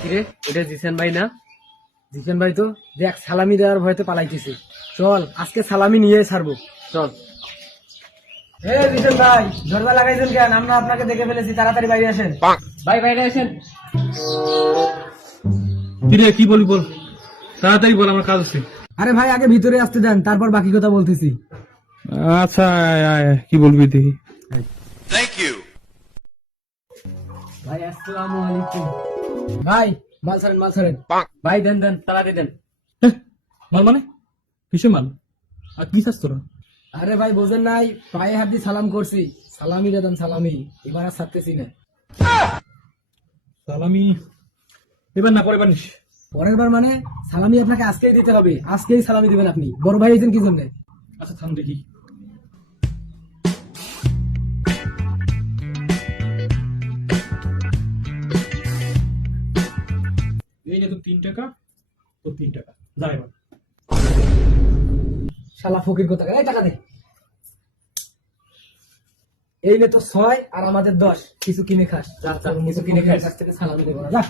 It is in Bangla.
কিরে, এটা জিসান ভাই না? জিসান ভাই তো দেখ সালামি দেওয়ার ভয়তে পালাইতেছে। চল আজকে সালামি নিয়ে ছাড়বো। চল। জিসান ভাই দরজা লাগাইছেন কেন? আমরা আপনাকে দেখে ফেলেছি, তাড়াতাড়ি বাইরে আসেন। ভাই বাইরে আসেন। কিরে কি বলি বল, তাড়াতাড়ি বল, আমার কাজ আছে। আরে ভাই আগে ভিতরে আসতে দেন, তারপর বাকি কথা বলতেছি। আচ্ছা আয়, আয়, কি বলবি দেখি। ভাই আসসালামু আলাইকুম। ভাই মাল ছাড়েন, মাল ছাড়েন। ভাই দেন দেন, তাড়াতাড়ি দেন। মাল মানে কিসে মাল? আর কি চাস তোরা? আরে ভাই বোঝেন নাই, পায়ে হাত দিয়ে সালাম করছি, সালামি দেন সালামি। এবার আর ছাড়তেছি না। সালামি এবার না, পরে বানিস। পরের বার মানে সালামি আপনাকে আজকেই দিতে হবে, আজকেই সালামি দিবেন আপনি। বড় ভাই হয়েছেন কি জন্য? আচ্ছা থাম দেখি। এই নে তোর 3 টাকা, তোর 3 টাকা, যা এবার। শালা ফকির কথা, এই টাকা দে। এই নে তো 6 আর আমাদের 10, কিছু কিনে খাস। যা, যা, কিছু কিনে খাস, কাছ থেকে সালামি দেবো না, যা।